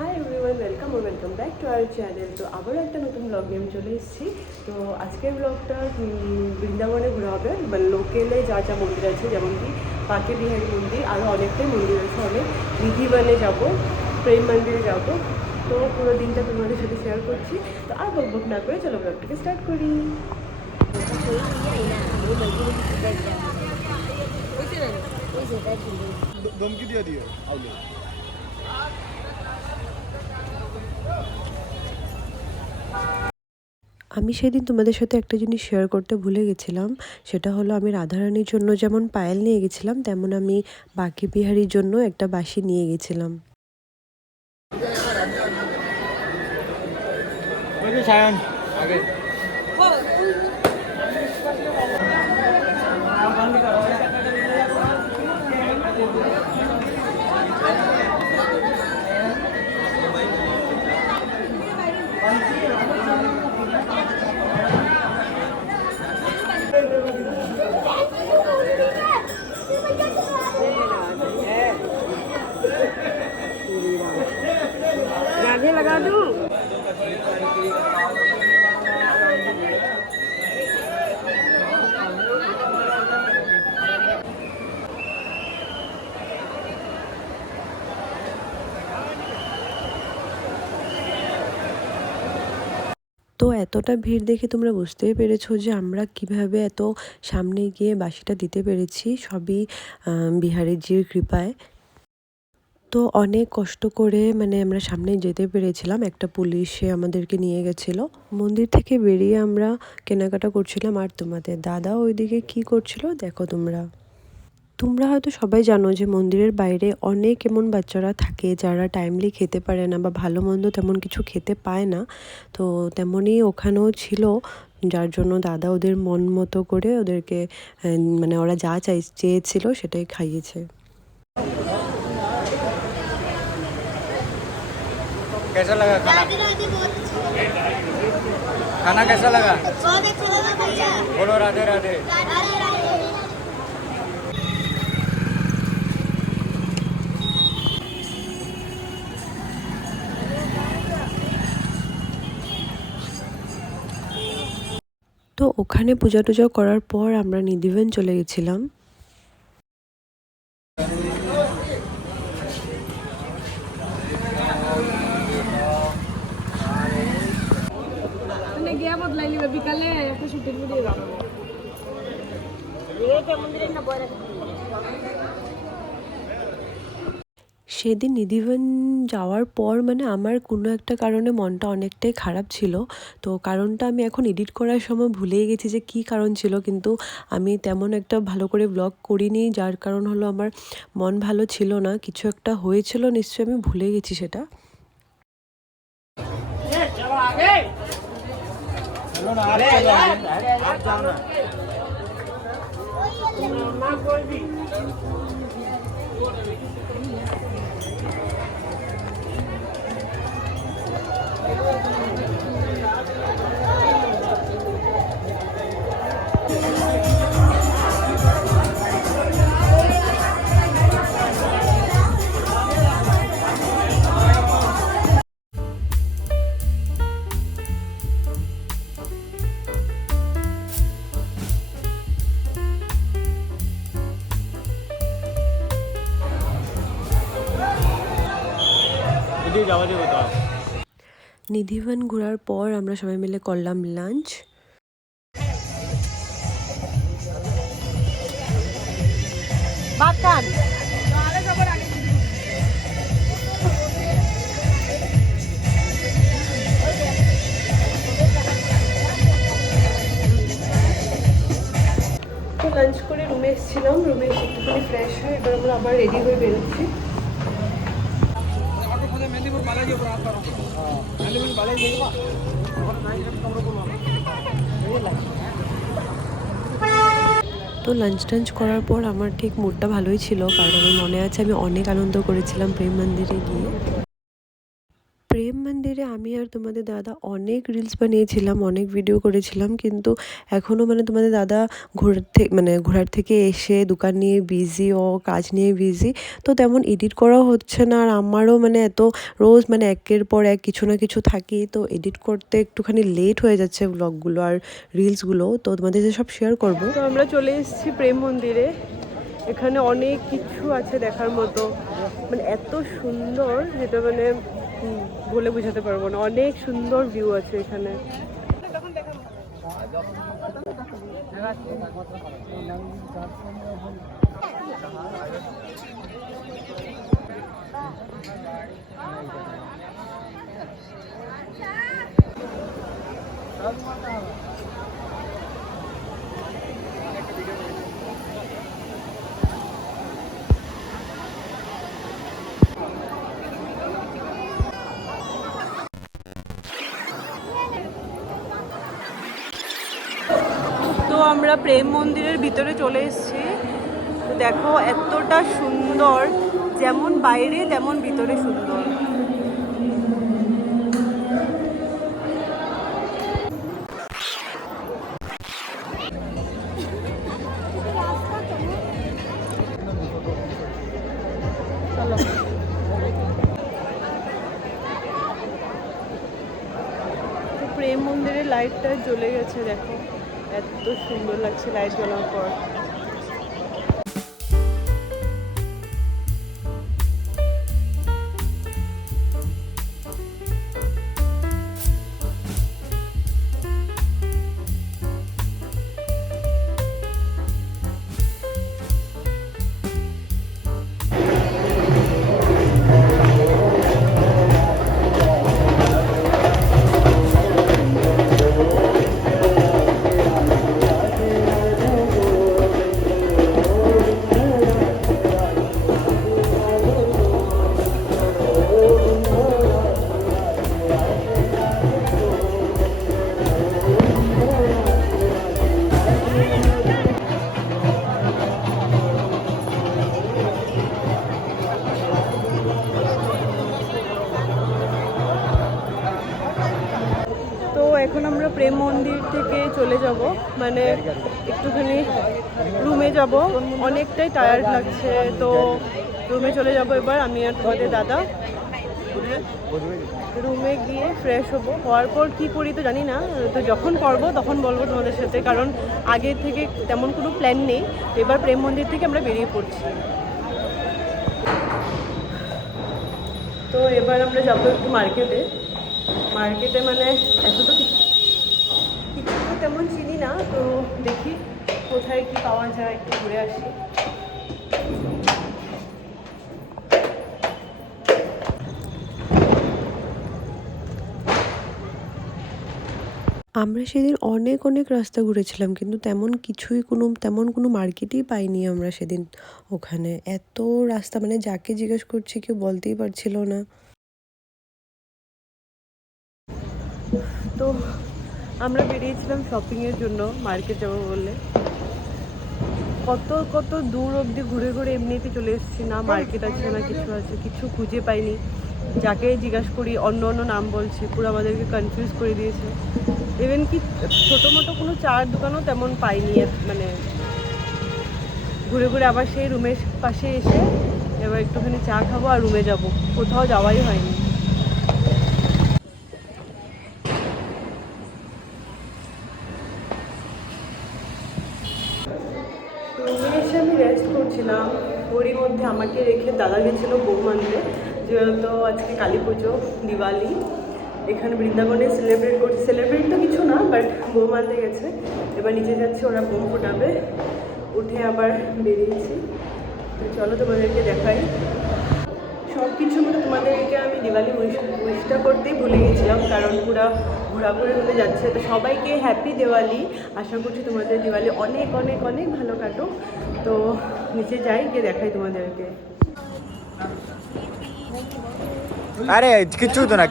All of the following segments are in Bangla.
Hi everyone, welcome back to our channel. তো আবারও একটা নতুন ব্লগ নিয়ে আমি চলে এসেছি। তো আজকের ব্লগটা বৃন্দাবনে ঘোরা হবে, মানে লোকেলে যা যা মন্দির আছে, যেমন কি বাঁকে বিহারী মন্দির, আরও অনেকটাই মন্দির আছে, অনেক নিধিবনে যাব, প্রেম মন্দিরে যাব। তো পুরো দিনটা তোমাদের সাথে শেয়ার করছি। তো আর বক না করে চলো ব্লগটাকে স্টার্ট করি। ধমকি দিয়ে দিয়ে আইলে আমি সেদিন তোমাদের সাথে একটা জিনিস শেয়ার করতে ভুলে গেছিলাম। সেটা হলো, আমি রাধারানীর জন্য যেমন পায়েল নিয়ে গেছিলাম, তেমন আমি বাঁকে বিহারীর জন্য একটা বাঁশি নিয়ে গেছিলাম। সায়ন আগে राधे लगा दूं। তো এতটা ভিড় দেখে তোমরা বুঝতেই পেরেছো যে আমরা কিভাবে এত সামনে গিয়ে বাঁশিটা দিতে পেরেছি, সবই বিহারীজির কৃপায়। তো অনেক কষ্ট করে আমরা সামনে যেতে পেরেছিলাম। একটা পুলিশে আমাদেরকে নিয়ে গেছিলো। মন্দির থেকে বেরিয়ে আমরা কেনাকাটা করছিলাম, আর তোমাদের দাদা ওইদিকে কি করছিল দেখো তোমরা। তোমরা হয়তো সবাই জানো যে মন্দিরের বাইরে অনেক এমন বাচ্চারা থাকে যারা টাইমলি খেতে পারে না বা ভালো মন্দ তেমন কিছু খেতে পায় না। তো তেমনই ওখানেও ছিল, যার জন্য দাদা ওদের মন মতো করে ওদেরকে ওরা যা চেয়েছিল সেটাই খাইয়েছে। कैसा लगा खाना? खाना कैसा लगा? बहुत अच्छा लगा भैया। बोलो राधे राधे। राधे राधे। তো ওখানে পূজা টুজা করার পর আমরা নিধিবন চলে গেছিলাম। গিয়া বদলাই নিবে বিকালে একটা শুটিং ভিডিও বানাবো। সেদিন নিধিবন যাওয়ার পর আমার কোনো একটা কারণে মনটা অনেকটাই খারাপ ছিল। তো কারণটা আমি এখন এডিট করার সময় ভুলেই গেছি যে কী কারণ ছিল, কিন্তু আমি তেমন একটা ভালো করে ব্লগ করিনি, যার কারণ হলো আমার মন ভালো ছিল না, কিছু একটা হয়েছিল নিশ্চয়ই, আমি ভুলে গেছি সেটা। নিধিবন ঘোরার পর আমরা সবাই মিলে করলাম লাঞ্চ। তো লাঞ্চ করে রুমে এসেছিলাম, রুমে এসে একটুখানি ফ্রেশ হয়ে এবার আমরা আবার রেডি হয়ে বেরোচ্ছি। তো লাঞ্চ টাঞ্চ করার পর আমার ঠিক মুডটা ভালোই ছিল, কারণ আমার মনে আছে আমি অনেক আনন্দ করেছিলাম প্রেম মন্দিরে গিয়ে। প্রেম মন্দিরে আমি আর তোমাদের দাদা অনেক রিলস বানিয়েছিলাম, অনেক ভিডিও করেছিলাম, কিন্তু এখনও মানে তোমাদের দাদা ঘোরার থেকে এসে দোকান নিয়ে বিজি, ও কাজ নিয়ে বিজি, তো তেমন এডিট করাও হচ্ছে না। আর আমারও মানে এত রোজ মানে একের পর এক কিছু না কিছু থাকি, তো এডিট করতে একটুখানি লেট হয়ে যাচ্ছে ব্লগগুলো আর রিলসগুলো, তো তোমাদের সব শেয়ার করবো। তো আমরা চলে এসেছি প্রেম মন্দিরে। এখানে অনেক কিছু আছে দেখার মতো, মানে এত সুন্দর যেটা মানে বলে বোঝাতে পারবো না। অনেক সুন্দর ভিউ আছে এখানে। তো আমরা প্রেম মন্দিরের ভিতরে চলে এসেছি। তো দেখো এতটা সুন্দর, যেমন বাইরে তেমন ভিতরে সুন্দর। তো প্রেম মন্দিরের লাইটটা জ্বলে গেছে, দেখো এত সুন্দর লাগছে লাইট জ্বলার পর। তো এখন আমরা প্রেম মন্দির থেকে চলে যাব, মানে একটুখানি রুমে যাব, অনেকটাই টায়ার্ড লাগছে, তো রুমে চলে যাব এবার আমি আর তোমাদের দাদা। রুমে গিয়ে ফ্রেশ হওয়ার পর কী করি তো জানি না, তো যখন করবো তখন বলবো তোমাদের সাথে, কারণ আগে থেকে তেমন কোনো প্ল্যান নেই। এবার প্রেম মন্দির থেকে আমরা বেরিয়ে পড়ছি। তো এবার আমরা যাবো একটু মার্কেটে মানে এত তো কিছু তো তেমন চিনি না, তো দেখি কোথায় কি পাওয়া যায়, একটু ঘুরে আসি। আমরা সেদিন অনেক রাস্তা ঘুরেছিলাম, কিন্তু তেমন কোনো মার্কেটই পাইনি আমরা সেদিন। ওখানে এত রাস্তা, মানে যাকে জিজ্ঞেস করছি কেউ বলতেই পারছিল না। তো আমরা বেরিয়েছিলাম শপিংয়ের জন্য, মার্কেট যাবো বললে। কত দূর অবধি ঘুরে এমনিতে চলে এসেছি, না মার্কেট আছে না কিছু আছে, কিছু খুঁজে পাইনি। যাকে জিজ্ঞাসা করি অন্য নাম বলছে, পুরো আমাদেরকে কনফিউজ করে দিয়েছে। ইভেন কি ছোটো মোটো কোনো চার দোকানও তেমন পাইনি। মানে ঘুরে আবার সেই রুমের পাশে এসে এবার একটুখানি চা খাবো আর রুমে যাব, কোথাও যাওয়াই হয়নি। রুমে এসে আমি রেস্ট করছিলাম, ওরই মধ্যে আমাকে রেখে দাদা গেছিলো বউ মানতে, যেহেতু আজকে কালী পুজো, দিওয়ালি এখানে বৃন্দাবনে সেলিব্রেট তো কিছু না, বাট বউ মানতে গেছে। এবার নিচে যাচ্ছি, ওরা বোম ফোটাবে, উঠে আবার বেরিয়েছি। তো চলো তোমাদেরকে দেখাই সব কিছু। মানে তোমাদেরকে আমি দিওয়ালি উইশটা করতেই ভুলে গেছিলাম, কারণ পুরো ঘোরাঘুরি হতে যাচ্ছে। তো সবাইকে হ্যাপি দিওয়ালি। আশা করছি তোমাদের দিওয়ালি অনেক ভালো কাটুক। তো নিচে যাই, গিয়ে দেখাই তোমাদেরকে। আরে কিচ্ছু তো না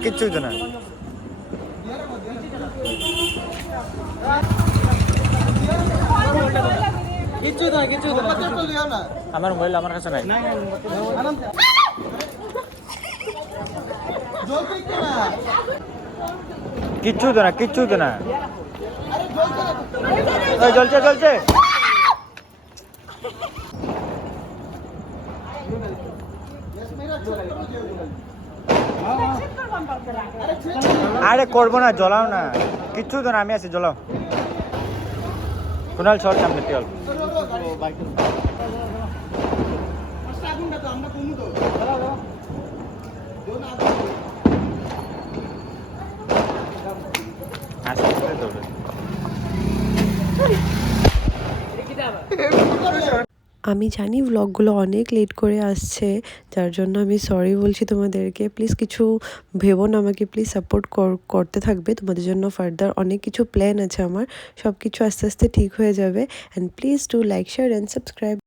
আমার মোবাইল আমার কাছে নাই। কিচ্ছু তো না কিচ্ছু তো না ওই জ্বলছে জ্বলছে আরে করবো না জ্বলাও না কিচ্ছু তো না আমি আছি জ্বলাও কুনাল সর সামনে তেল আস্তে আস্তে দৌড়ে আমি জানি ব্লগগুলো অনেক লেট করে আসছে, যার জন্য আমি সরি বলছি তোমাদেরকে। প্লিজ কিছু ভেবো না, আমাকে প্লিজ সাপোর্ট করতে থাকবে। তোমাদের জন্য ফার্দার অনেক কিছু প্ল্যান আছে আমার, সব কিছু আস্তে আস্তে ঠিক হয়ে যাবে। And please do like share and subscribe.